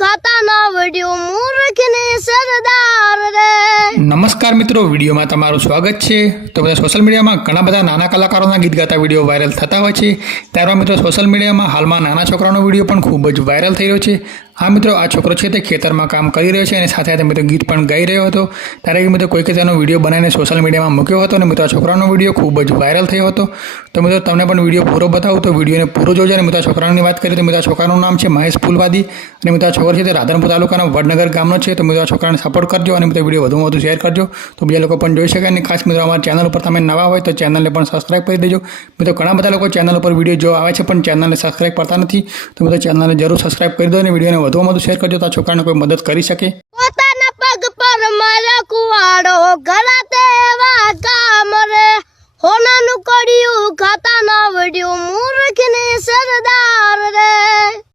ખાતાના વીડિયો મૂર્ખને સરદાર નમસ્કાર મિત્રો, વિડીયોમાં તમારું સ્વાગત છે. તો બધા સોશિયલ મીડિયામાં ઘણા બધા નાના કલાકારોના ગીત ગાતા વીડિયો વાયરલ થતા હોય છે. ત્યારબાદ મિત્રો સોશિયલ મીડિયામાં હાલમાં નાના છોકરાનો વીડિયો પણ ખૂબ જ વાયરલ થઈ રહ્યો છે. હા મિત્રો, આ છોકરો છે તે ખેતરમાં કામ કરી રહ્યો છે અને સાથે સાથે મિત્રો ગીત પણ ગાઈ રહ્યો હતો. ત્યારે મિત્રો કોઈકે તેનો વીડિયો બનાવીને સોશિયલ મીડિયામાં મૂક્યો હતો અને મિત્રો આ છોકરાનો વીડિયો ખૂબ જ વાયરલ થયો હતો. તો મિત્રો, તમને પણ વીડિયો પૂરો બતાવું. તો વિડીયોને પૂરો જોજો અને મિત્રો આ છોકરાની વાત કરીએ તો મિત્રો આ છોકરાનું નામ છે મહેશ ફૂલવાદી અને મિત્રો આ છોકરો છે તે રાધનપુર તાલુકાના વડનગર ગામનો છે. તો મિત્રો આ છોકરાને સપોર્ટ કરજો અને મિત્રો વીડિયો વધુમાં વધુ શેર કરજો. તો બીજા લોકો પણ જોઈ શકે અને ખાસ મિત્રો અમારા ચેનલ ઉપર તમે નવા હોય તો ચેનલને પણ સબસ્ક્રાઇબ કરી દેજો. મિત્રો ઘણા બધા લોકો ચેનલ ઉપર વીડિયો જો આવે છે પણ ચેનલને સબસ્ક્રાઈબ કરતા નથી. તો મિત્રો ચેનલને જરૂર સબસ્ક્રાઈબ કરી દો અને વિડીયોને વધુમાં વધુ શેર કરજો તો આ છોકરાને કોઈ મદદ કરી શકે.